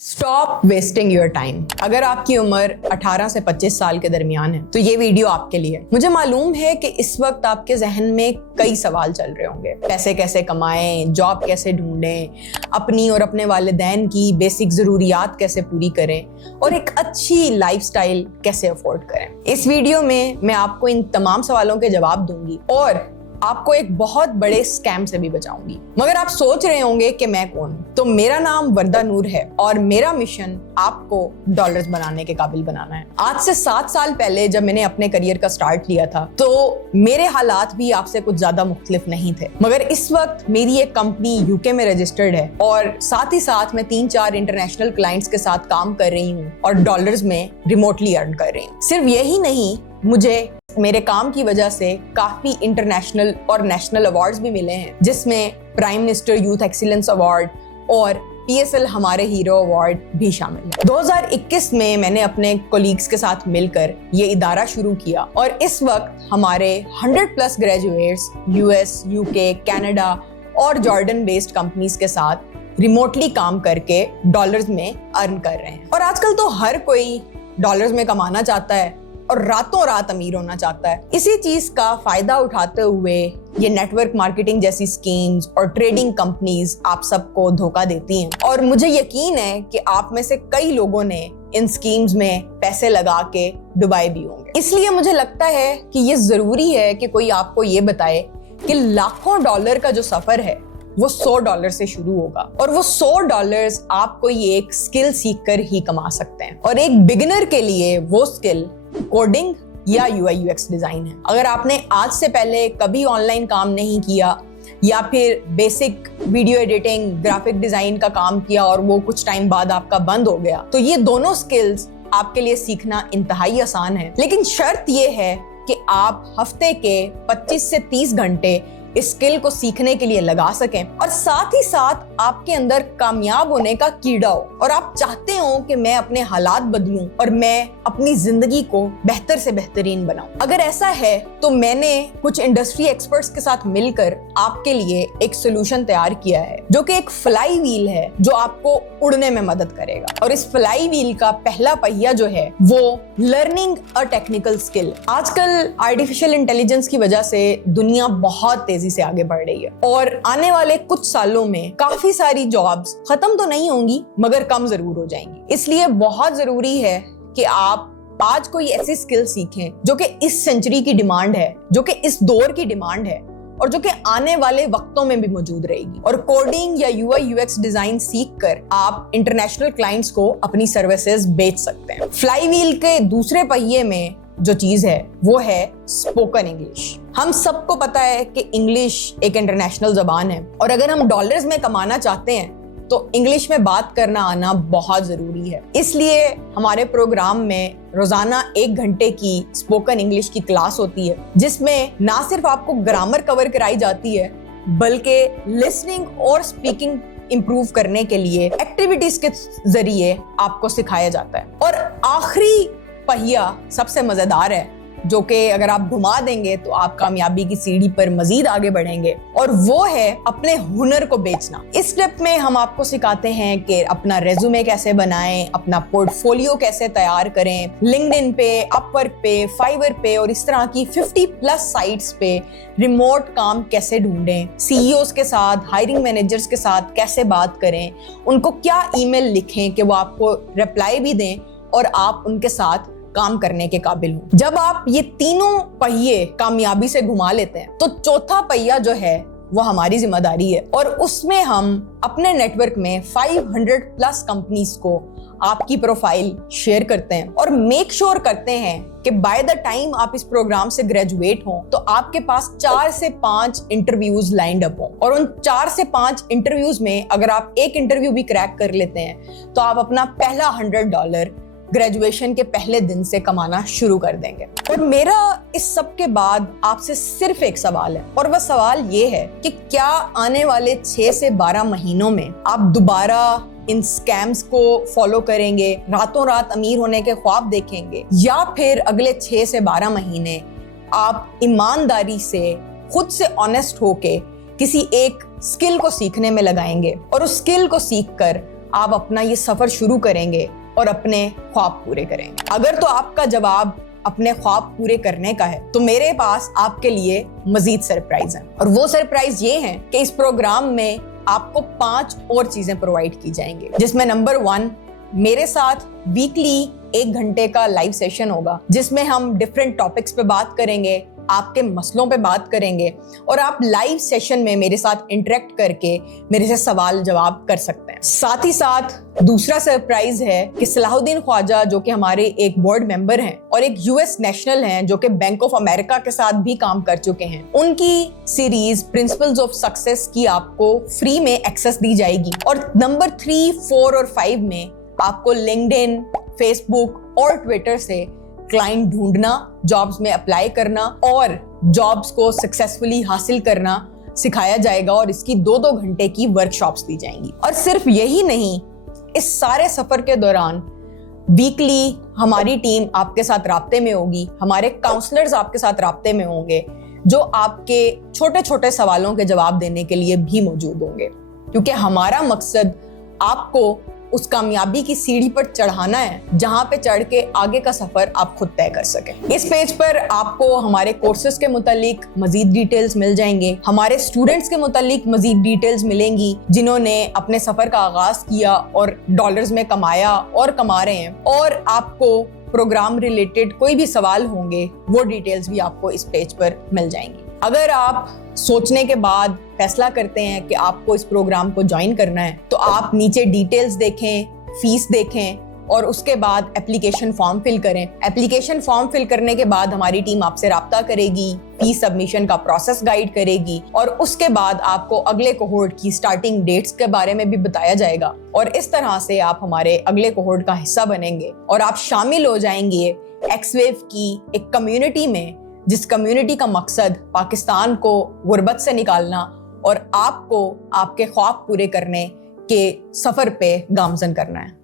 Stop wasting your time. अगर आपकी उम्र 18 से 25 साल के दरमियान है तो ये वीडियो आपके लिए। मुझे मालूम है कि इस वक्त आपके जहन में कई सवाल चल रहे होंगे। पैसे कैसे कमाएं, जॉब कैसे ढूंढें, अपनी और अपने वालिदैन की बेसिक ज़रूरियात कैसे पूरी करें और एक अच्छी लाइफस्टाइल कैसे अफोर्ड करें। इस वीडियो में मैं आपको इन तमाम सवालों के जवाब दूंगी और आपको एक बहुत बड़े स्कैम से भी बचाऊंगी। मगर आप सोच रहे होंगे कि मैं कौन हूं? तो मेरा नाम वर्दा नूर है और मेरा मिशन आपको डॉलर्स बनाने के काबिल बनाना है। आज से 7 साल पहले जब मैंने अपने करियर का स्टार्ट लिया था तो मेरे हालात भी आपसे कुछ ज्यादा मुख्तलिफ नहीं थे, मगर इस वक्त मेरी एक कंपनी यूके में रजिस्टर्ड है और साथ ही साथ मैं 3-4 इंटरनेशनल क्लाइंट्स के साथ काम कर रही हूँ और डॉलर्स में रिमोटली अर्न कर रही हूँ। सिर्फ यही नहीं, मुझे मेरे काम की वजह से काफी इंटरनेशनल और नेशनल अवार्ड्स भी मिले हैं, जिसमें prime minister youth excellence award और PSL हमारे हीरो अवार्ड भी शामिल है। 2021 में मैंने अपने कोलीग्स के साथ मिलकर ये इदारा शुरू किया और इस वक्त हमारे 100+ ग्रेजुएट्स US, UK, कनाडा और जॉर्डन बेस्ड कंपनीज के साथ रिमोटली काम करके डॉलर्स में अर्न कर रहे हैं। और आजकल तो हर कोई डॉलर्स में कमाना चाहता है और रातों रात अमीर होना चाहता है। इसी चीज का फायदा उठाते हुए ये नेटवर्क मार्केटिंग जैसी स्कीम्स और ट्रेडिंग कंपनीज आप सबको धोखा देती हैं और मुझे यकीन है कि आप में से कई लोगों ने इन स्कीम्स में पैसे लगा के डुबाए भी होंगे। इसलिए मुझे लगता है कि ये जरूरी है कि कोई आपको ये बताए कि लाखों डॉलर का जो सफर है वो $100 से शुरू होगा और वो $100 आप कोई एक स्किल सीख कर ही कमा सकते हैं। और एक बिगिनर के लिए वो स्किल कोडिंग या UI UX डिजाइन है। अगर आपने आज से पहले कभी ऑनलाइन काम नहीं किया या फिर basic video editing, graphic design का काम किया और वो कुछ टाइम बाद आपका बंद हो गया, तो ये दोनों स्किल्स आपके लिए सीखना इंतहाई आसान है। लेकिन शर्त ये है कि आप हफ्ते के 25 से 30 घंटे इस स्किल को सीखने के लिए लगा सकें और साथ ही साथ आपके अंदर कामयाब होने का कीड़ा हो और आप चाहते हो कि मैं अपने हालात बदलूं और मैं अपनी जिंदगी को बेहतर से बेहतरीन बनाऊं। अगर ऐसा है तो मैंने कुछ इंडस्ट्री एक्सपर्ट्स के साथ मिलकर आपके लिए एक सोल्यूशन तैयार किया है जो कि एक फ्लाई व्हील है जो आपको उड़ने में मदद करेगा। और इस फ्लाई व्हील का पहला पहिया जो है वो लर्निंग अ टेक्निकल स्किल। आजकल आर्टिफिशियल इंटेलिजेंस की वजह से दुनिया बहुत तेजी से आगे बढ़ रही है और आने वाले कुछ सालों में काफी सारी जॉब्स खत्म तो नहीं होंगी मगर कम जरूर हो जाएंगी। इसलिए बहुत जरूरी है कि आप आज कोई ऐसी स्किल सीखें जो कि इस सेंचुरी की डिमांड है, जो कि इस दौर की डिमांड है और जो कि आने वाले वक्तों में भी मौजूद रहेगी। और कोडिंग या UI UX डिजाइन सीख कर आप इंटरनेशनल क्लाइंट्स को अपनी सर्विसेज बेच सकते हैं। फ्लाई व्हील के दूसरे पहिए में जो चीज है वो है स्पोकन इंग्लिश। हम सबको पता है कि इंग्लिश एक इंटरनेशनल जबान है और अगर हम डॉलर्स में कमाना चाहते हैं तो इंग्लिश में बात करना आना बहुत जरूरी है। इसलिए हमारे प्रोग्राम में रोजाना 1 घंटे की स्पोकन इंग्लिश की क्लास होती है जिसमें ना सिर्फ आपको ग्रामर कवर कराई जाती है बल्कि लिसनिंग और स्पीकिंग इंप्रूव करने के लिए एक्टिविटीज के जरिए आपको सिखाया जाता है। और आखिरी पहिया सबसे मजेदार है जो कि अगर आप घुमा देंगे तो आप कामयाबी की सीढ़ी पर मजीद आगे बढ़ेंगे और वो है अपने हुनर को बेचना। इस स्टेप में हम आपको सिखाते हैं कि अपना रेज्यूमे कैसे बनाएं, अपना पोर्टफोलियो कैसे तैयार करें, लिंक्डइन पे, अपवर्क पे, फाइवर पे और इस तरह की 50+ साइट्स पे रिमोट काम कैसे ढूंढें, CEOs के साथ, हायरिंग मैनेजर्स के साथ कैसे बात करें, उनको क्या ईमेल लिखें कि वो आपको रिप्लाई भी दें और आप उनके साथ काम करने के काबिल हो। जब आप ये तीनों पहिए कामयाबी से घुमा लेते हैं तो चौथा पहिया जो है वो हमारी जिम्मेदारी है और उसमें हम अपने नेटवर्क में 500+ कंपनीज को आपकी प्रोफाइल शेयर करते हैं और मेक श्योर करते हैं कि बाय द टाइम आप इस प्रोग्राम से ग्रेजुएट हों तो आपके पास 4 से 5 इंटरव्यूज लाइंड अप हों और उन 4 से 5 इंटरव्यूज में अगर आप एक इंटरव्यू भी क्रैक कर लेते हैं तो आप अपना पहला $100 ग्रेजुएशन के पहले दिन से कमाना शुरू कर देंगे। और मेरा इस सब के बाद आपसे सिर्फ एक सवाल है और वह सवाल ये है कि क्या आने वाले 6 से 12 महीनों में आप दोबारा इन स्कैम्स को फॉलो करेंगे, रातों रात अमीर होने के ख्वाब देखेंगे, या फिर अगले 6 से 12 महीने आप ईमानदारी से खुद से ऑनेस्ट होके किसी एक स्किल को सीखने में लगाएंगे और उस स्किल को सीखकर आप अपना ये सफर शुरू करेंगे और अपने ख्वाब पूरे करेंगे? अगर तो आपका जवाब अपने ख्वाब पूरे करने का है तो मेरे पास आपके लिए मजीद सरप्राइज है, और वो सरप्राइज ये है कि इस प्रोग्राम में आपको 5 और चीजें प्रोवाइड की जाएंगी, जिसमें नंबर 1, मेरे साथ वीकली 1 घंटे का लाइव सेशन होगा जिसमें हम डिफरेंट टॉपिक्स पे बात करेंगे, आपके मसलों पे बात करेंगे, और आप लाइव सेशन में मेरे साथ इंटरेक्ट करके मेरे से सवाल जवाब कर सकते हैं। साथ ही साथ दूसरा सरप्राइज है कि सलाहुद्दीन ख्वाजा, जो कि हमारे एक बोर्ड मेंबर हैं और एक यूएस नेशनल हैं, जो कि बैंक ऑफ अमेरिका के साथ भी काम कर चुके हैं, उनकी सीरीज प्रिंसिपल्स ऑफ सक्सेस की आपको फ्री में एक्सेस दी जाएगी। और नंबर 3, 4 और 5 में आपको लिंक्डइन, फेसबुक और ट्विटर से क्लाइंट ढूंढना, जॉब्स में अप्लाई करना और जॉब्स को सक्सेसफुली हासिल करना सिखाया जाएगा, और इसकी 2-2 घंटे की वर्कशॉप्स दी जाएंगी। और सिर्फ यही नहीं, इस सारे सफर के दौरान वीकली हमारी टीम आपके साथ राब्ते में होगी, हमारे काउंसलर्स आपके साथ राब्ते में होंगे, जो आपके छोटे छोटे सवालों के जवाब देने के लिए भी मौजूद होंगे, क्योंकि हमारा मकसद आपको उस कामयाबी की सीढ़ी पर चढ़ाना है जहां पे चढ़ के आगे का सफर आप खुद तय कर सकें। इस पेज पर आपको हमारे कोर्सेज के मुतालिक मजीद डिटेल्स मिल जाएंगे, हमारे स्टूडेंट्स के मुतालिक मजीद डिटेल्स मिलेंगी जिन्होंने अपने सफर का आगाज किया और डॉलर्स में कमाया और कमा रहे हैं, और आपको प्रोग्राम रिलेटेड कोई भी सवाल होंगे वो डिटेल्स भी आपको इस पेज पर मिल जाएंगी। अगर आप सोचने के बाद फैसला करते हैं कि आपको इस प्रोग्राम को ज्वाइन करना है तो आप नीचे डिटेल्स देखें, फीस देखें और उसके बाद एप्लीकेशन फॉर्म फिल करें। एप्लीकेशन फॉर्म फिल करने के बाद हमारी टीम आपसे राब्ता करेगी, फीस सबमिशन का प्रोसेस गाइड करेगी, और उसके बाद आपको अगले कोहोर्ट की स्टार्टिंग डेट्स के बारे में भी बताया जाएगा, और इस तरह से आप हमारे अगले कोहोर्ट का हिस्सा बनेंगे और आप शामिल हो जाएंगे एक्सवेव की एक कम्युनिटी में, जिस कम्युनिटी का मकसद पाकिस्तान को गुर्बत से निकालना और आपको आपके ख्वाब पूरे करने के सफर पे गामजन करना है।